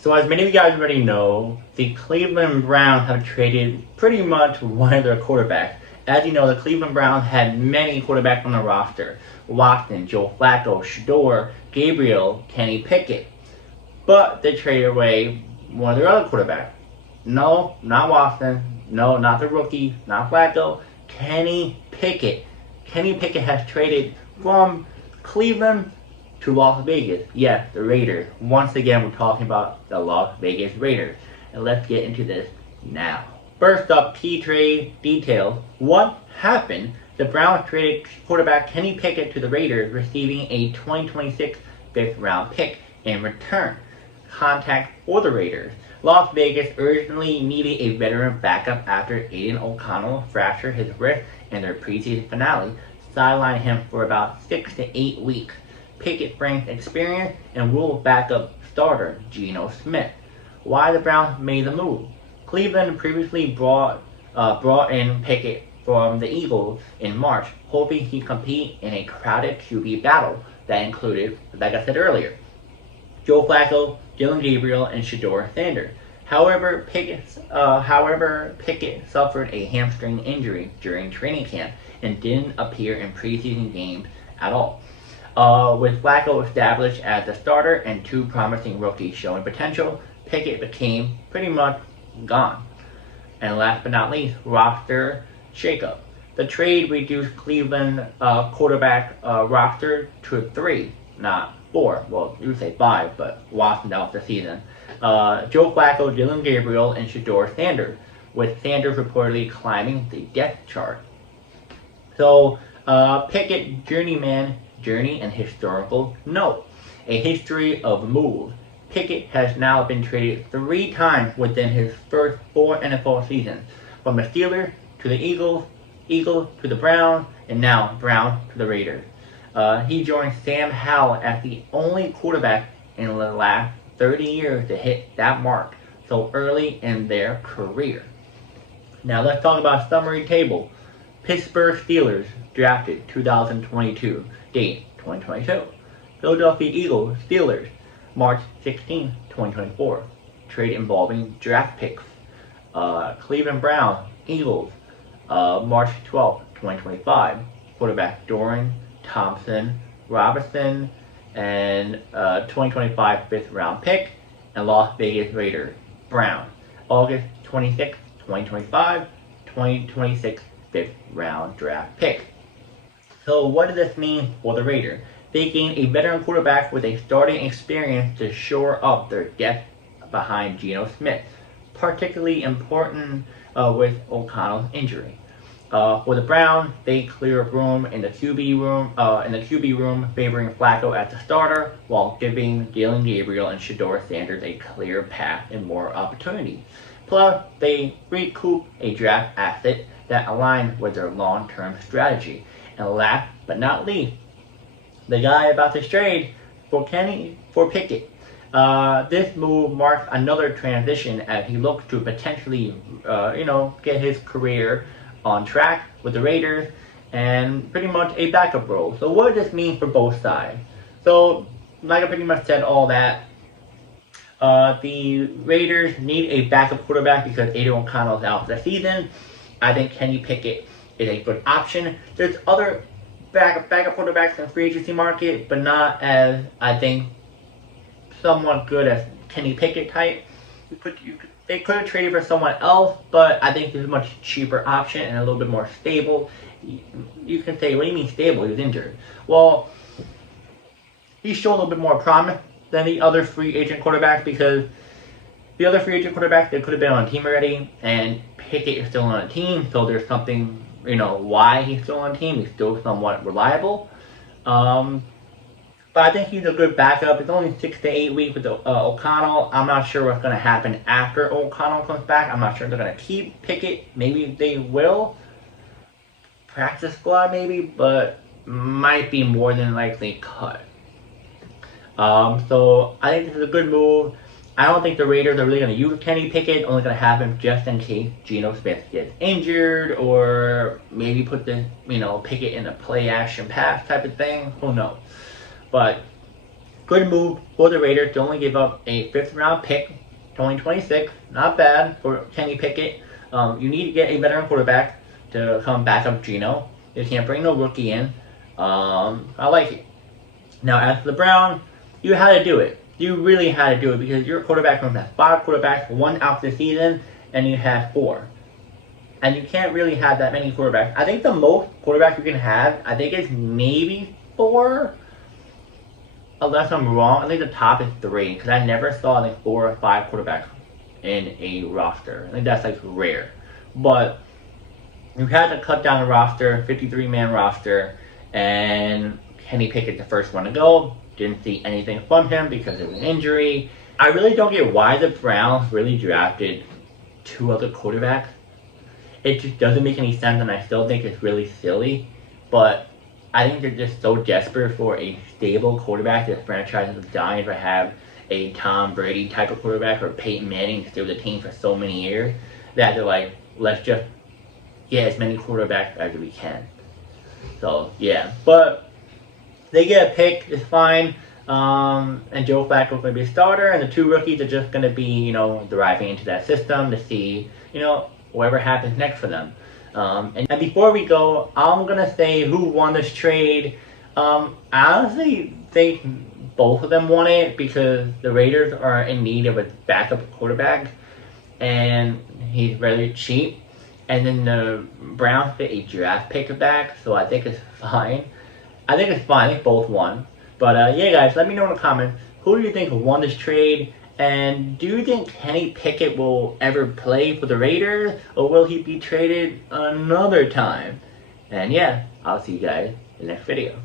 So as many of you guys already know, the Cleveland Browns have traded pretty much one of their quarterbacks. As you know, the Cleveland Browns had many quarterbacks on the roster. Watson, Joe Flacco, Shedeur, Gabriel, Kenny Pickett. But they traded away one of their other quarterbacks. No, not Watson. No, not the rookie. Not Flacco. Kenny Pickett. Kenny Pickett has traded from Cleveland to Las Vegas. Yes, the Raiders. Once again, we're talking about the Las Vegas Raiders. And let's get into this now. First up, key trade details. What happened? The Browns traded quarterback Kenny Pickett to the Raiders, receiving a 2026 fifth-round pick in return. Contact for the Raiders. Las Vegas urgently needed a veteran backup after Aidan O'Connell fractured his wrist in their preseason finale, sidelined him for about 6 to 8 weeks. Pickett brings experience and will backup starter Geno Smith. Why the Browns made the move? Cleveland previously brought in Pickett from the Eagles in March, hoping he'd compete in a crowded QB battle that included, like I said earlier, Joe Flacco, Dillon Gabriel, and Shedeur Sanders. However, Pickett suffered a hamstring injury during training camp and didn't appear in preseason games at all. With Flacco established as the starter and two promising rookies showing potential, Pickett became pretty much gone. And last but not least, roster shakeup. The trade reduced Cleveland quarterback roster to 3, not 4. Well, you would say 5, but Watson out the season. Joe Flacco, Dillon Gabriel, and Shedeur Sanders, with Sanders reportedly climbing the depth chart. So, Pickett journey and historical note. A history of moves. Pickett has now been traded 3 times within his first 4 NFL seasons, from the Steelers to the Eagles to the Browns, and now Browns to the Raiders. He joined Sam Howell as the only quarterback in the last 30 years to hit that mark so early in their career. Now let's talk about summary table. Pittsburgh Steelers drafted 2022, date 2022. Philadelphia Eagles Steelers March 16, 2024. Trade involving draft picks. Cleveland Browns Eagles March 12, 2025. Quarterback Doran Thompson Robinson and 2025 fifth round pick. And Las Vegas Raiders Browns August 26, 2025. 2026 fifth round draft pick. So what does this mean for the Raiders? They gained a veteran quarterback with a starting experience to shore up their depth behind Geno Smith, particularly important with O'Connell's injury. For the Browns, they clear room in the QB room, favoring Flacco as the starter, while giving Dillon Gabriel and Shedeur Sanders a clear path and more opportunity. Plus, they recoup a draft asset that aligns with their long-term strategy. And last but not least, the guy about to trade for Pickett. This move marks another transition as he looks to potentially, get his career on track with the Raiders and pretty much a backup role. So what does this mean for both sides? So, like I pretty much said all that, the Raiders need a backup quarterback because Aidan O'Connell is out for the season. I think Kenny Pickett is a good option. There's other backup quarterbacks in the free agency market, but not as, I think, somewhat good as Kenny Pickett type. They could have traded for someone else, but I think this is a much cheaper option and a little bit more stable. You can say, what do you mean stable? He was injured. Well, he's shown a little bit more promise than the other free agent quarterbacks because the other free agent quarterbacks, they could have been on a team already, and Pickett is still on a team, so there's something, why he's still on a team. He's still somewhat reliable. But I think he's a good backup. It's only 6 to 8 weeks with O'Connell. I'm not sure what's going to happen after O'Connell comes back. I'm not sure if they're going to keep Pickett. Maybe they will. Practice squad maybe, but might be more than likely cut. So I think this is a good move. I don't think the Raiders are really going to use Kenny Pickett. Only going to have him just in case Geno Smith gets injured, or maybe put the Pickett in a play action pass type of thing. Who knows? But good move for the Raiders to only give up a 5th round pick, 2026. Not bad for Kenny Pickett. You need to get a veteran quarterback to come back up Geno. You can't bring no rookie in. I like it. Now, as for the Browns, you had to do it. You really had to do it because your quarterback room has 5 quarterbacks, 1 out this season, and you have 4. And you can't really have that many quarterbacks. I think the most quarterbacks you can have, I think is maybe 4. Unless I'm wrong, I think the top is 3. Because I never saw like 4 or 5 quarterbacks in a roster. I think that's like rare. But you had to cut down the roster, 53-man roster, and Kenny Pickett the first one to go. Didn't see anything from him because of an injury. I really don't get why the Browns really drafted 2 other quarterbacks. It just doesn't make any sense, and I still think it's really silly. But I think they're just so desperate for a stable quarterback. This franchise is dying to have a Tom Brady type of quarterback or Peyton Manning to stay with the team for so many years that they're like, let's just get as many quarterbacks as we can. So, yeah. But they get a pick, it's fine. And Joe Flacco is going to be a starter, and the 2 rookies are just going to be, deriving into that system to see, whatever happens next for them. And before we go, I'm going to say who won this trade. I honestly think both of them won it because the Raiders are in need of a backup quarterback, and he's very cheap. And then the Browns get a draft pick back, so I think it's fine. I think both won. But yeah, guys, let me know in the comments, who do you think won this trade? And do you think Kenny Pickett will ever play for the Raiders? Or will he be traded another time? And yeah, I'll see you guys in the next video.